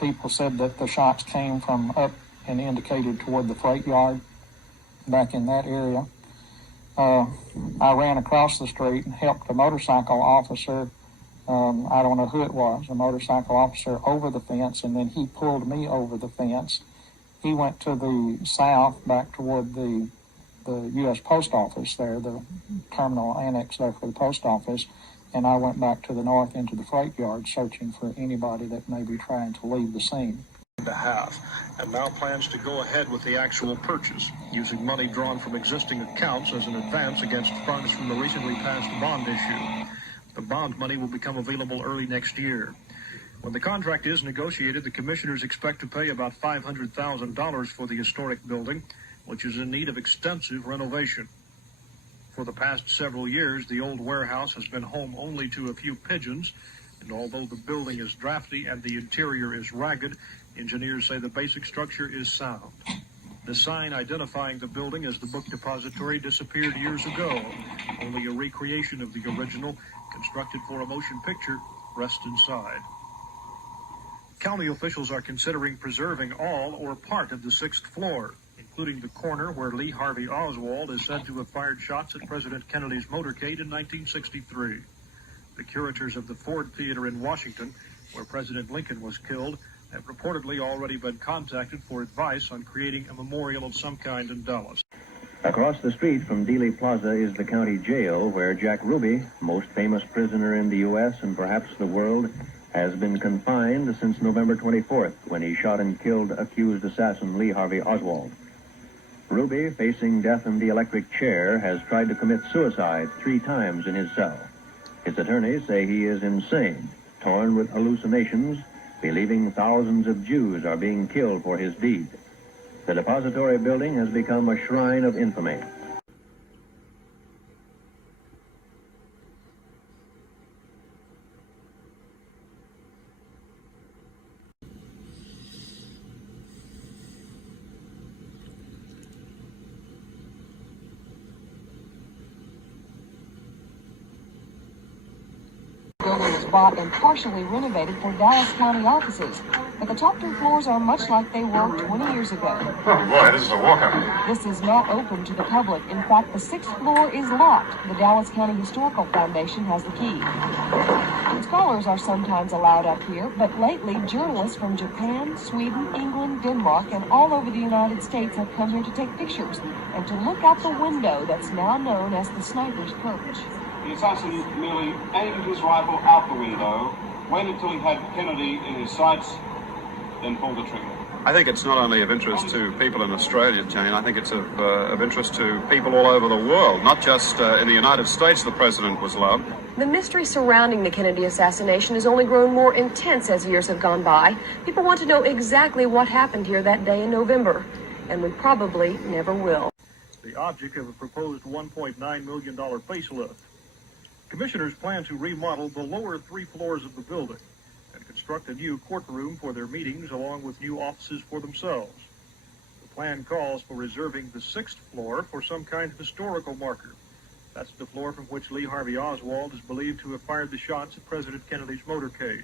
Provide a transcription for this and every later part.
People said that the shots came from up and indicated toward the freight yard back in that area. I ran across the street and helped a motorcycle officer, I don't know who it was, a motorcycle officer, over the fence, and then he pulled me over the fence. He went to the south, back toward the U.S. Post Office there, the terminal annex there for the post office, and I went back to the north into the freight yard searching for anybody that may be trying to leave the scene. Behalf, and now plans to go ahead with the actual purchase, using money drawn from existing accounts as an advance against funds from the recently passed bond issue. The bond money will become available early next year. When the contract is negotiated, the commissioners expect to pay about $500,000 for the historic building, which is in need of extensive renovation. For the past several years, the old warehouse has been home only to a few pigeons, and although the building is drafty and the interior is ragged, engineers say the basic structure is sound. The sign identifying the building as the book depository disappeared years ago. Only a recreation of the original, constructed for a motion picture, rests inside. County officials are considering preserving all or part of the 6th floor, including the corner where Lee Harvey Oswald is said to have fired shots at President Kennedy's motorcade in 1963. The curators of the Ford Theater in Washington, where President Lincoln was killed, have reportedly already been contacted for advice on creating a memorial of some kind in Dallas. Across the street from Dealey Plaza is the county jail where Jack Ruby, most famous prisoner in the U.S. and perhaps the world, has been confined since November 24th, when he shot and killed accused assassin Lee Harvey Oswald. Ruby, facing death in the electric chair, has tried to commit suicide 3 times in his cell. His attorneys say he is insane, torn with hallucinations, believing thousands of Jews are being killed for his deed. The depository building has become a shrine of infamy. The building was bought and partially renovated for Dallas County offices, but the top 2 floors are much like they were 20 years ago. Oh boy, this is a walkout. This is not open to the public. In fact, the 6th floor is locked. The Dallas County Historical Foundation has the key. Scholars are sometimes allowed up here, but lately journalists from Japan, Sweden, England, Denmark, and all over the United States have come here to take pictures and to look out the window that's now known as the Sniper's Perch. The assassin merely aimed his rifle out the window, waited till he had Kennedy in his sights, then pulled the trigger. I think it's not only of interest to people in Australia, Jane. I think it's of interest to people all over the world, not just in the United States the president was loved. The mystery surrounding the Kennedy assassination has only grown more intense as years have gone by. People want to know exactly what happened here that day in November, and we probably never will. The object of a proposed $1.9 million facelift. Commissioners plan to remodel the lower 3 floors of the building and construct a new courtroom for their meetings along with new offices for themselves. The plan calls for reserving the 6th floor for some kind of historical marker. That's the floor from which Lee Harvey Oswald is believed to have fired the shots at President Kennedy's motorcade.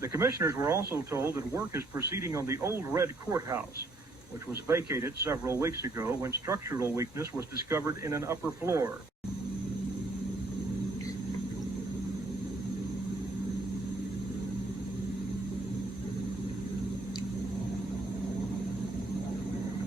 The commissioners were also told that work is proceeding on the old red courthouse, which was vacated several weeks ago when structural weakness was discovered in an upper floor.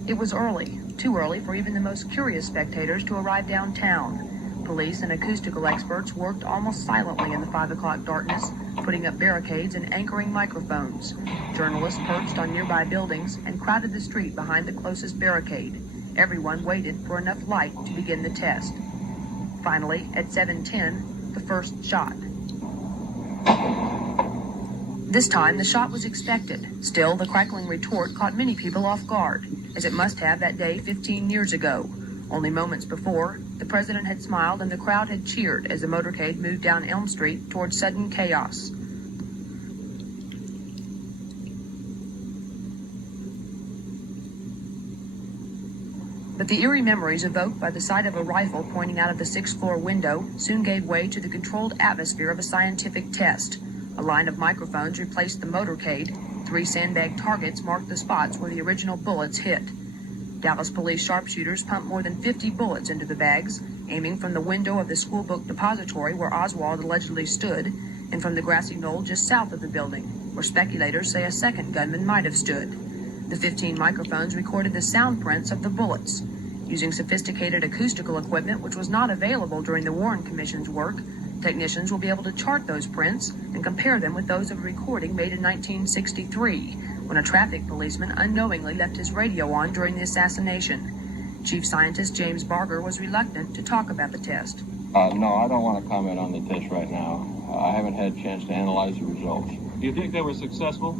It was early, too early for even the most curious spectators to arrive downtown. Police and acoustical experts worked almost silently in the 5 o'clock darkness, putting up barricades and anchoring microphones. Journalists perched on nearby buildings and crowded the street behind the closest barricade. Everyone waited for enough light to begin the test. Finally, at 7:10, the first shot. This time, the shot was expected. Still, the crackling retort caught many people off guard, as it must have that day 15 years ago. Only moments before, the president had smiled and the crowd had cheered as the motorcade moved down Elm Street toward sudden chaos. But the eerie memories evoked by the sight of a rifle pointing out of the 6th floor window soon gave way to the controlled atmosphere of a scientific test. A line of microphones replaced the motorcade. 3 sandbag targets marked the spots where the original bullets hit. Dallas police sharpshooters pumped more than 50 bullets into the bags, aiming from the window of the school book depository where Oswald allegedly stood, and from the grassy knoll just south of the building, where speculators say a second gunman might have stood. The 15 microphones recorded the sound prints of the bullets. Using sophisticated acoustical equipment which was not available during the Warren Commission's work, technicians will be able to chart those prints and compare them with those of a recording made in 1963, when a traffic policeman unknowingly left his radio on during the assassination. Chief Scientist James Barger was reluctant to talk about the test. No, I don't want to comment on the test right now. I haven't had a chance to analyze the results. Do you think they were successful?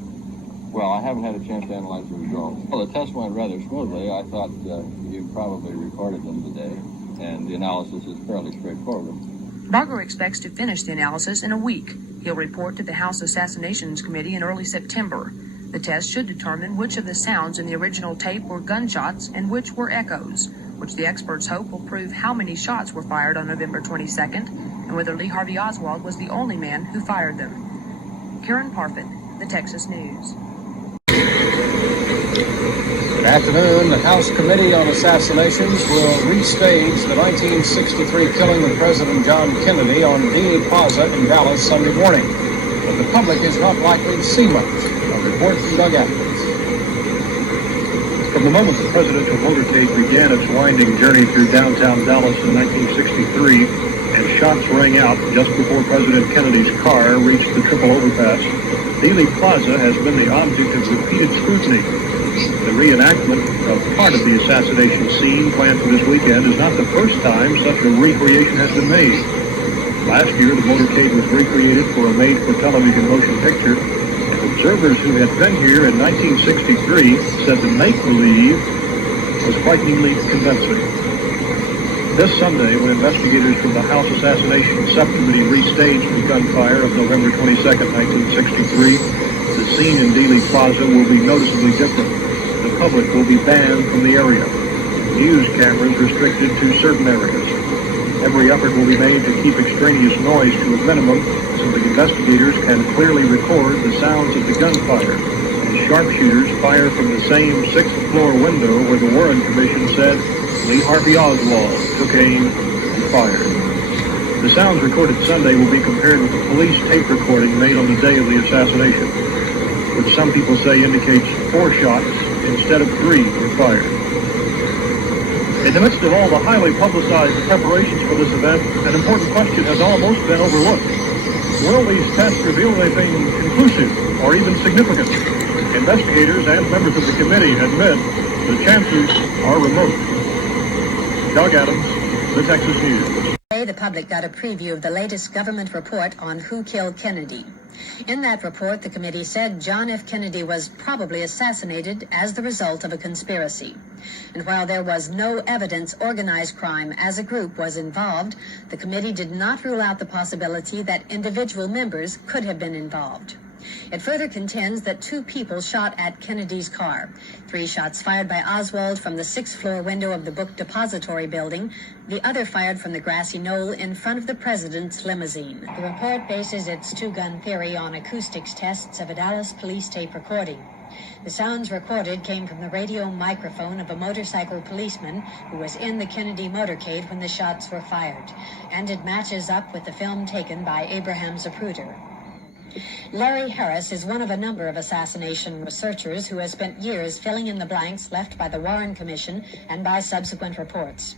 Well, I haven't had a chance to analyze the results. Well, the test went rather smoothly. I thought you probably recorded them today, and the analysis is fairly straightforward. Barger expects to finish the analysis in a week. He'll report to the House Assassinations Committee in early September. The test should determine which of the sounds in the original tape were gunshots and which were echoes, which the experts hope will prove how many shots were fired on November 22nd and whether Lee Harvey Oswald was the only man who fired them. Karen Parfit, the Texas News. Good afternoon. The House Committee on Assassinations will restage the 1963 killing of President John Kennedy on Dealey Plaza in Dallas Sunday morning. But the public is not likely to see much. A report from Doug Atkins. From the moment the presidential motorcade began its winding journey through downtown Dallas in 1963, and shots rang out just before President Kennedy's car reached the triple overpass, Dealey Plaza has been the object of repeated scrutiny. The reenactment of part of the assassination scene planned for this weekend is not the first time such a recreation has been made. Last year, the motorcade was recreated for a made-for-television motion picture, and observers who had been here in 1963 said the make-believe was frighteningly convincing. This Sunday, when investigators from the House Assassination Subcommittee restaged the gunfire of November 22, 1963, the scene in Dealey Plaza will be noticeably different. The public will be banned from the area. News cameras restricted to certain areas. Every effort will be made to keep extraneous noise to a minimum so that investigators can clearly record the sounds of the gunfire. And sharpshooters fire from the same 6th floor window where the Warren Commission said Lee Harvey Oswald took aim and fired. The sounds recorded Sunday will be compared with the police tape recording made on the day of the assassination, which some people say indicates 4 shots instead of 3 were fired. In the midst of all the highly publicized preparations for this event, an important question has almost been overlooked. Will these tests reveal anything conclusive or even significant? Investigators and members of the committee admit the chances are remote. Doug Adams, the Texas News. Today, the public got a preview of the latest government report on who killed Kennedy. In that report, the committee said John F. Kennedy was probably assassinated as the result of a conspiracy. And while there was no evidence organized crime as a group was involved, the committee did not rule out the possibility that individual members could have been involved. It further contends that 2 people shot at Kennedy's car. 3 shots fired by Oswald from the 6th floor window of the book depository building. The other fired from the grassy knoll in front of the president's limousine. The report bases its 2-gun theory on acoustics tests of a Dallas police tape recording. The sounds recorded came from the radio microphone of a motorcycle policeman who was in the Kennedy motorcade when the shots were fired, and it matches up with the film taken by Abraham Zapruder. Larry Harris is one of a number of assassination researchers who has spent years filling in the blanks left by the Warren Commission and by subsequent reports.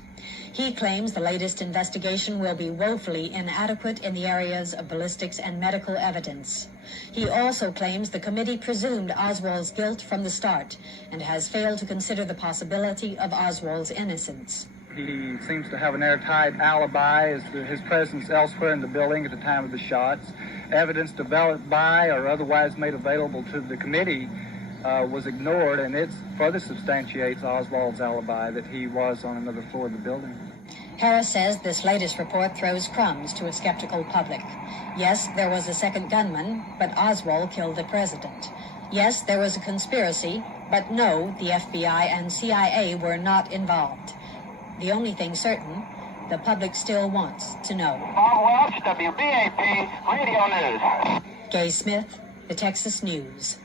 He claims the latest investigation will be woefully inadequate in the areas of ballistics and medical evidence. He also claims the committee presumed Oswald's guilt from the start and has failed to consider the possibility of Oswald's innocence. He seems to have an airtight alibi as to his presence elsewhere in the building at the time of the shots. Evidence developed by or otherwise made available to the committee was ignored, and it further substantiates Oswald's alibi that he was on another floor of the building. Harris says this latest report throws crumbs to a skeptical public. Yes, there was a second gunman, but Oswald killed the president. Yes, there was a conspiracy, but no, the FBI and CIA were not involved. The only thing certain, the public still wants to know. Bob Welch, WBAP Radio News. Gay Smith, the Texas News.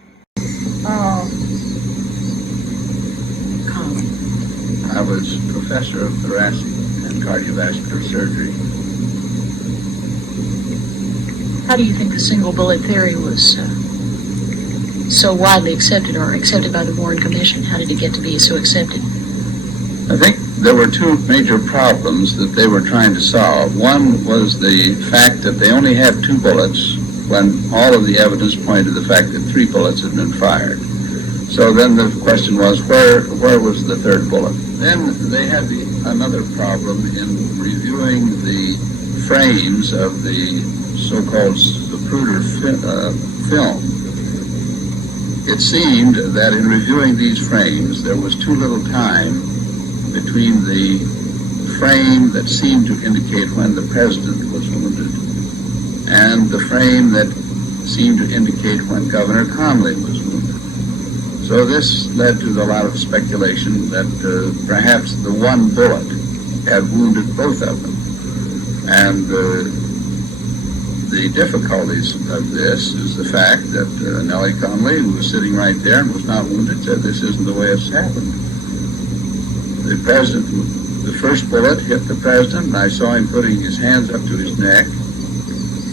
I was professor of thoracic and cardiovascular surgery. How do you think the single bullet theory was so widely accepted, or accepted by the Warren Commission? How did it get to be so accepted? I think there were two major problems that they were trying to solve. One was the fact that they only had 2 bullets when all of the evidence pointed to the fact that 3 bullets had been fired. So then the question was, where was the 3rd bullet? Then they had another problem in reviewing the frames of the so-called Zapruder film. It seemed that in reviewing these frames, there was too little time between the frame that seemed to indicate when the president was wounded and the frame that seemed to indicate when Governor Conley was wounded. So this led to a lot of speculation that perhaps the 1 bullet had wounded both of them. And the difficulties of this is the fact that Nellie Conley, who was sitting right there and was not wounded, said this isn't the way it's happened. The president, the first bullet hit the president, and I saw him putting his hands up to his neck.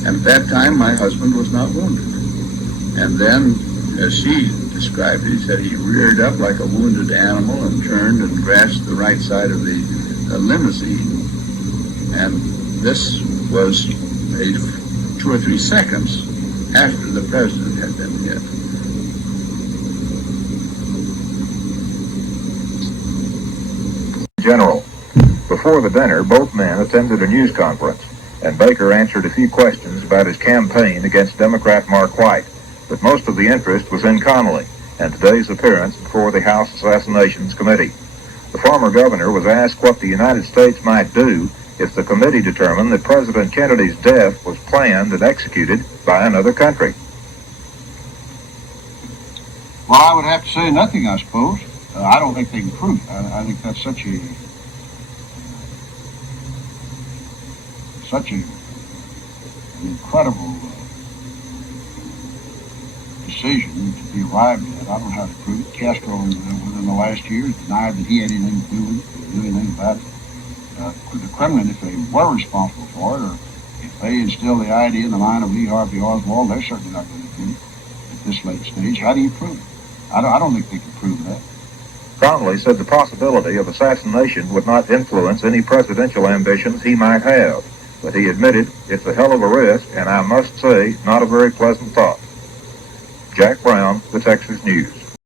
And at that time, my husband was not wounded. And then, as she described it, he said he reared up like a wounded animal and turned and grasped the right side of the limousine. And this was 2 or 3 seconds after the president had been hit. General, before the dinner, both men attended a news conference, and Baker answered a few questions about his campaign against Democrat Mark White, but most of the interest was in Connally and today's appearance before the House Assassinations Committee. The former governor was asked what the United States might do if the committee determined that President Kennedy's death was planned and executed by another country. Well, I would have to say nothing, I suppose. I don't think they can prove it. I think that's such an incredible decision to be arrived at. I don't know how to prove it. Castro, within the last year, denied that he had anything to do with it, knew anything about it. The Kremlin, if they were responsible for it, or if they instilled the idea in the mind of Lee Harvey Oswald, they're certainly not going to do it at this late stage. How do you prove it? I don't think they can prove that. Connally said the possibility of assassination would not influence any presidential ambitions he might have, but he admitted it's a hell of a risk, and I must say, not a very pleasant thought. Jack Brown, the Texas News.